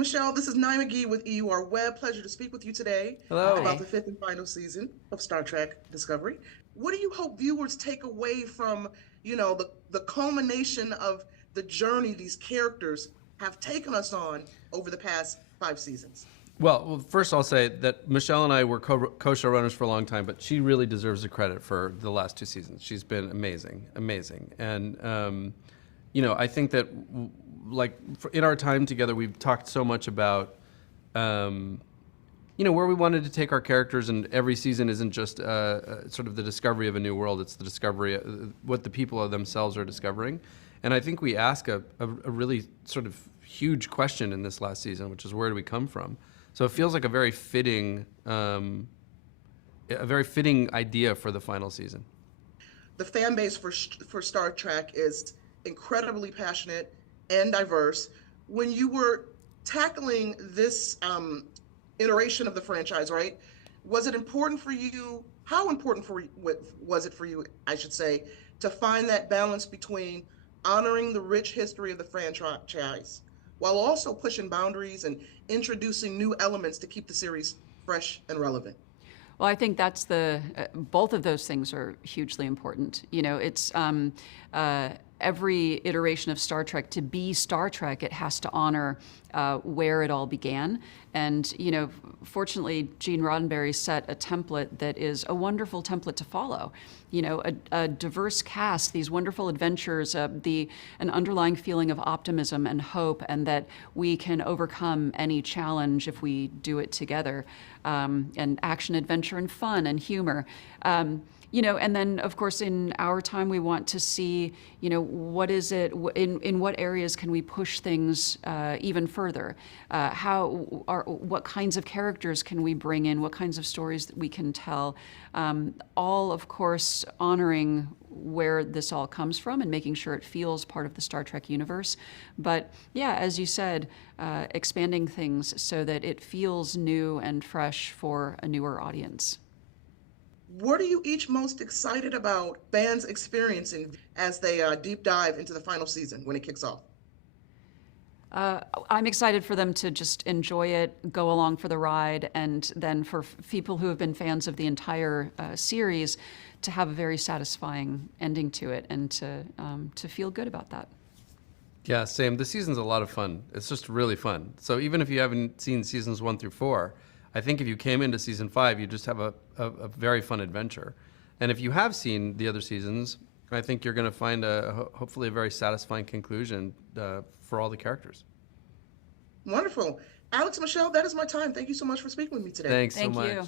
Michelle, this is Nye McGee with EUR Web. Pleasure to speak with you today Hello. about Hi. the fifth and final season of Star Trek Discovery. What do you hope viewers take away from, the culmination of the journey these characters have taken us on over the past 5 seasons? Well, first I'll say that Michelle and I were co-showrunners for a long time, but she really deserves the credit for the last 2 seasons. She's been amazing, amazing. And, I think that, in our time together, we've talked so much about, where we wanted to take our characters, and every season isn't just sort of the discovery of a new world. It's the discovery of what the people of themselves are discovering. And I think we ask a really sort of huge question in this last season, which is, where do we come from? So it feels like a very fitting idea for the final season. The fan base for Star Trek is incredibly passionate and diverse. When you were tackling this iteration of the franchise, right? Was it important for you? How important was it for you, I should say, to find that balance between honoring the rich history of the franchise while also pushing boundaries and introducing new elements to keep the series fresh and relevant? Well, I think that's both of those things are hugely important. It's every iteration of Star Trek, to be Star Trek, it has to honor where it all began. And, fortunately, Gene Roddenberry set a template that is a wonderful template to follow. A diverse cast, these wonderful adventures, an underlying feeling of optimism and hope, and that we can overcome any challenge if we do it together, and action, adventure, and fun and humor. And then, of course, in our time, we want to see, what is it, in what areas can we push things even further? What kinds of characters can we bring in? What kinds of stories that we can tell? All, of course, honoring where this all comes from and making sure it feels part of the Star Trek universe. But yeah, as you said, expanding things so that it feels new and fresh for a newer audience. What are you each most excited about fans experiencing as they deep dive into the final season when it kicks off? I'm excited for them to just enjoy it, go along for the ride, and then for people who have been fans of the entire series to have a very satisfying ending to it, and to feel good about that. Yeah, same. The season's a lot of fun. It's just really fun. So even if you haven't seen seasons 1 through 4, I think if you came into season 5, you just have a very fun adventure. And if you have seen the other seasons, I think you're going to find hopefully a very satisfying conclusion for all the characters. Wonderful. Alex, Michelle, that is my time. Thank you so much for speaking with me today. Thanks so Thank much. you.